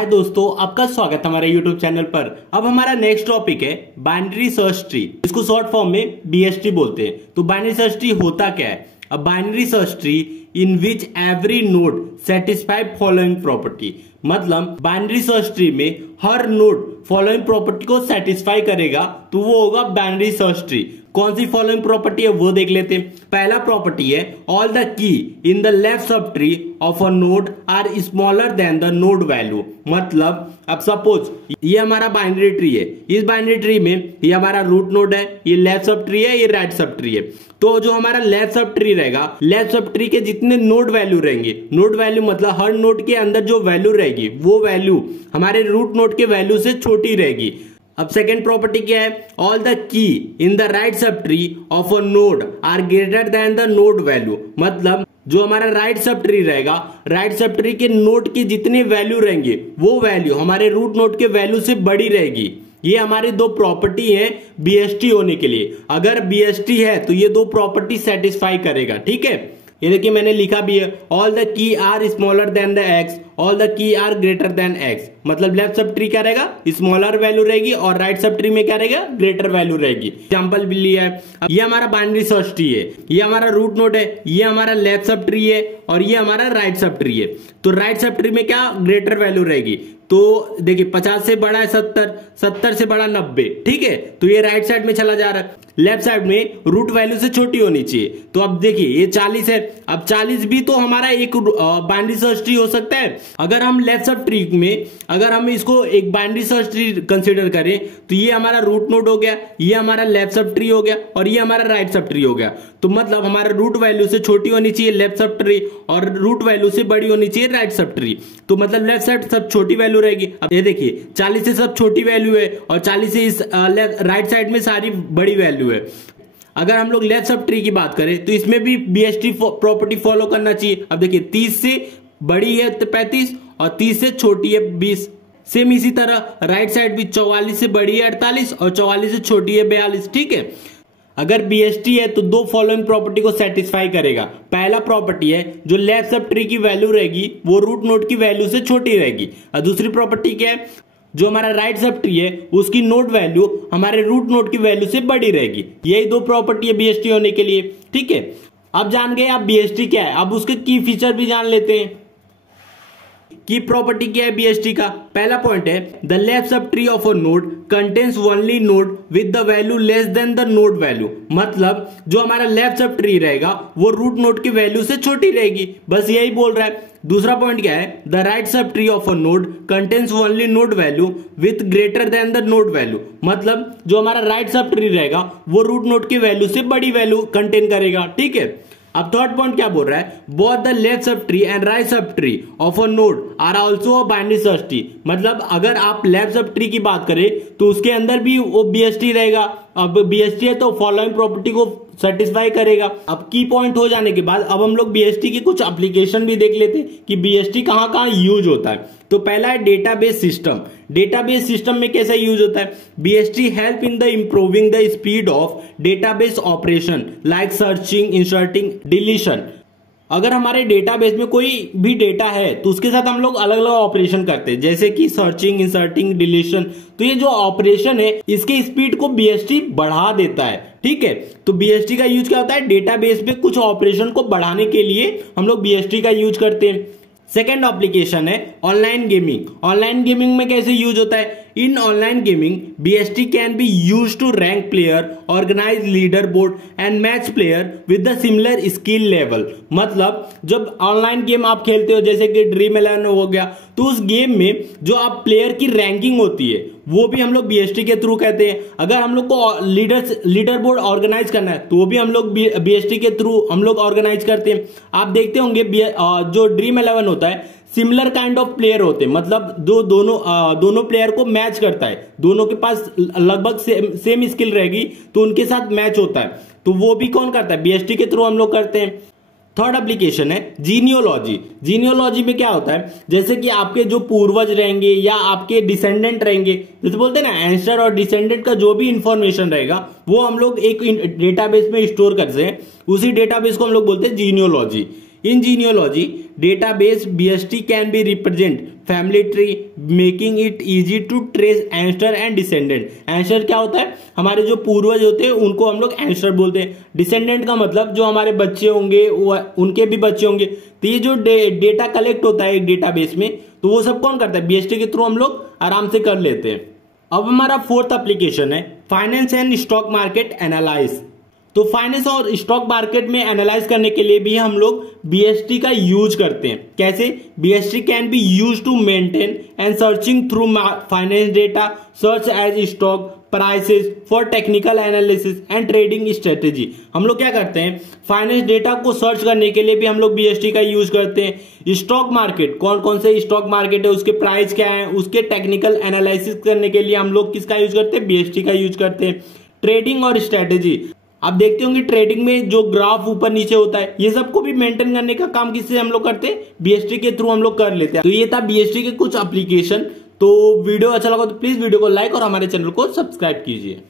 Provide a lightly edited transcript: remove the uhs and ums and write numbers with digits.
हाय दोस्तों, आपका स्वागत है हमारे यूट्यूब चैनल पर। अब हमारा नेक्स्ट टॉपिक है बाइनरी सर्च ट्री। इसको शॉर्ट फॉर्म में बीएसटी बोलते हैं। तो बाइनरी सर्च ट्री होता क्या है? अ binary search tree in which every node satisfy following property. मतलब बाइनरी सर्च ट्री में हर नोड फॉलोइंग प्रॉपर्टी को सेटिस्फाई करेगा तो वो होगा बाइनरी सर्च ट्री। कौन सी फॉलोइंग प्रॉपर्टी है वो देख लेते हैं। पहला प्रॉपर्टी है all the key in the left subtree of a node are smaller than the node value. मतलब अब सपोज ये हमारा बाइनरी ट्री है, इस बाइनरी ट्री में ये हमारा रूट नोड है, ये लेफ्ट सब ट्री है, ये राइट सब ट्री है। तो जो हमारा लेफ्ट सब ट्री रहेगा, लेफ्ट सब ट्री के जितने नोड वैल्यू रहेंगे, नोड वैल्यू मतलब हर नोड के अंदर जो वैल्यू रहेगी वो वैल्यू हमारे रूट नोड के वैल्यू से छोटी रहेगी। अब सेकेंड प्रॉपर्टी क्या है? All the key in the right subtree of a node are greater than the node value. मतलब जो हमारा राइट सब ट्री रहेगा, राइट सब ट्री के नोड की जितने वैल्यू रहेंगे वो वैल्यू हमारे रूट नोड के वैल्यू से बड़ी रहेगी। ये हमारी दो प्रॉपर्टी है बीएसटी होने के लिए। अगर बीएसटी है तो ये दो प्रॉपर्टी सेटिस्फाई करेगा। ठीक है, ये देखिए मैंने लिखा भी है all the key are smaller than the X, all the key are greater than X. मतलब लेफ्ट सब ट्री क्या रहेगा? स्मॉलर वैल्यू रहेगी और राइट सब ट्री में क्या रहेगा? ग्रेटर वैल्यू रहेगी। एग्जांपल भी लिया है। ये हमारा बाइनरी सर्च ट्री है, ये हमारा रूट नोड है, ये हमारा लेफ्ट सब ट्री है और ये हमारा राइट सब ट्री है। तो राइट सब ट्री में क्या ग्रेटर वैल्यू रहेगी? तो देखिए 50 से बड़ा है 70, 70 से बड़ा 90। ठीक है, तो ये राइट साइड में चला जा रहा है। लेफ्ट साइड में रूट वैल्यू से छोटी होनी चाहिए। तो अब देखिए ये 40 है, अब 40 भी तो हमारा एक बाइनरी सर्च ट्री हो सकता है। अगर हम लेफ्ट सब ट्री में अगर हम इसको एक बाइनरी सर्च ट्री कंसीडर करें तो ये हमारा रूट नोड हो गया, ये हमारा लेफ्ट सब ट्री हो गया और ये हमारा राइट सब ट्री हो गया। तो मतलब हमारा रूट वैल्यू से छोटी होनी चाहिए लेफ्ट सब ट्री और रूट वैल्यू से बड़ी होनी चाहिए राइट सब ट्री। तो मतलब लेफ्ट साइड सब छोटी वैल्यू रहेगी। अब ये देखिए 40 से सब छोटी वैल्यू है और 40 से इस राइट साइड में सारी बड़ी वैल्यू है। अगर हम लोग लेफ्ट सब ट्री की बात करें तो इसमें भी बीएसटी प्रॉपर्टी फॉलो करना चाहिए। अब देखिए 30 से बड़ी है 35 और 30 से छोटी है 20। सेम इसी तरह राइट साइड भी 44 से बड़ी है 48 और 44 से छोटी है 42। ठीक है, अगर बीएसटी है तो दो फॉलोइंग प्रॉपर्टी को सेटिस्फाई करेगा। पहला प्रॉपर्टी है जो लेफ्ट सब ट्री की वैल्यू रहेगी वो रूट नोड की वैल्यू से छोटी रहेगी और दूसरी प्रॉपर्टी क्या है? जो हमारा राइट सब ट्री है उसकी नोड वैल्यू हमारे रूट नोड की वैल्यू से बड़ी रहेगी। यही दो प्रॉपर्टी है बीएसटी होने के लिए। ठीक है, अब जान गए आप बीएसटी क्या है। अब उसके की फीचर भी जान लेते हैं। की प्रॉपर्टी क्या है बीएसटी का? पहला पॉइंट है the left subtree of a node contains only node with the value less than the node value. मतलब जो हमारा लेफ्ट सब ट्री रहेगा वो रूट नोड की वैल्यू से छोटी रहेगी। बस यही बोल रहा है। दूसरा पॉइंट क्या है? The right subtree of a node contains only node value with greater than the node value. मतलब जो हमारा राइट सब ट्री रहेगा वो रूट नोड की वैल्यू से बड़ी वैल्यू कंटेन करेगा। ठीक है, अब थर्ड पॉइंट क्या बोल रहा है? Both the left subtree and right subtree of a node are also a binary search tree. मतलब अगर आप लेफ्ट सब ट्री की बात करें तो उसके अंदर भी वो बीएसटी रहेगा। अब बीएसटी है तो फॉलोइंग प्रॉपर्टी को सेटिस्फाई करेगा। अब की पॉइंट हो जाने के बाद अब हम लोग बीएसटी की कुछ एप्लीकेशन भी देख लेते हैं कि बीएसटी कहां कहां यूज होता है। तो पहला है डेटाबेस सिस्टम। डेटाबेस सिस्टम में कैसा यूज होता है? BST help in the improving the speed of database operation like searching, inserting, deletion. अगर हमारे डेटाबेस में कोई भी डेटा है तो उसके साथ हम लोग अलग अलग ऑपरेशन करते हैं, जैसे कि सर्चिंग, इंसर्टिंग, डिलीशन। तो ये जो ऑपरेशन है इसके स्पीड को बीएसटी बढ़ा देता है। ठीक है, तो बीएसटी का यूज क्या होता है? डेटाबेस पे कुछ ऑपरेशन को बढ़ाने के लिए हम लोग बीएसटी का यूज करते हैं। सेकेंड एप्लीकेशन है ऑनलाइन गेमिंग। ऑनलाइन गेमिंग में कैसे यूज होता है? In online gaming BST can be use to rank player, organise leader board and match player with the similar skill level. मतलब जब ऑनलाइन गेम आप खेलते हो जैसे कि ड्रीम 11 हो गया, तो उस गेम में जो आप प्लेयर की रैंकिंग होती है वो भी हम लोग बीएसटी के थ्रू कहते हैं। अगर हम लोग को लीडर बोर्ड ऑर्गेनाइज करना है तो वो भी हम लोग बीएसटी के थ्रू हम लोग ऑर्गेनाइज करते हैं। आप देखते होंगे जो ड्रीम 11 होता है सिमिलर काइंड ऑफ प्लेयर होते हैं। मतलब दोनों प्लेयर को मैच करता है, दोनों के पास लगभग सेम स्किल रहेगी तो उनके साथ मैच होता है। तो वो भी कौन करता है? बीएसटी के थ्रू हम लोग करते हैं। थर्ड एप्लीकेशन है जीनियोलॉजी। जीनियोलॉजी में क्या होता है? जैसे कि आपके जो पूर्वज रहेंगे या आपके डिसेंडेंट रहेंगे, जैसे बोलते हैं ना एंसेस्टर और डिसेंडेंट का जो भी इंफॉर्मेशन रहेगा वो हम लोग एक डेटाबेस में स्टोर करते हैं। उसी डेटाबेस को हम लोग बोलते हैं genealogy. In genealogy database, BST can be represent family tree, making it easy to trace ancestor and descendant. Ancestor क्या होता है? हमारे जो पूर्वज होते हैं उनको हम लोग ancestor बोलते हैं. Descendant का मतलब जो हमारे बच्चे होंगे उनके भी बच्चे होंगे. तो ये जो डेटा कलेक्ट होता है एक डेटाबेस में, तो वो सब कौन करता है? बीएसटी के थ्रू हम लोग आराम से कर लेते हैं. अब हमारा फोर्थ एप्लीकेशन है finance and stock market analyse. तो फाइनेंस और स्टॉक मार्केट में एनालाइज करने के लिए भी हम लोग बीएसटी का यूज करते हैं. कैसे? BST can be use to maintain and searching through finance data search as stock prices for technical analysis and trading strategy. हम लोग क्या करते हैं? फाइनेंस डेटा को सर्च करने के लिए भी हम लोग बीएसटी का यूज करते हैं. स्टॉक मार्केट, कौन कौन से स्टॉक मार्केट है, उसके प्राइस क्या है, उसके टेक्निकल एनालिसिस करने के लिए हम लोग किसका यूज करते हैं? बीएसटी का यूज करते हैं. ट्रेडिंग और स्ट्रेटेजी, आप देखते होंगे ट्रेडिंग में जो ग्राफ ऊपर नीचे होता है, ये सबको भी मेंटेन करने का काम किससे हम लोग करते हैं? बीएसटी के थ्रू हम लोग कर लेते हैं. तो ये था बीएसटी के कुछ एप्लीकेशन. तो वीडियो अच्छा लगा तो प्लीज वीडियो को लाइक और हमारे चैनल को सब्सक्राइब कीजिए.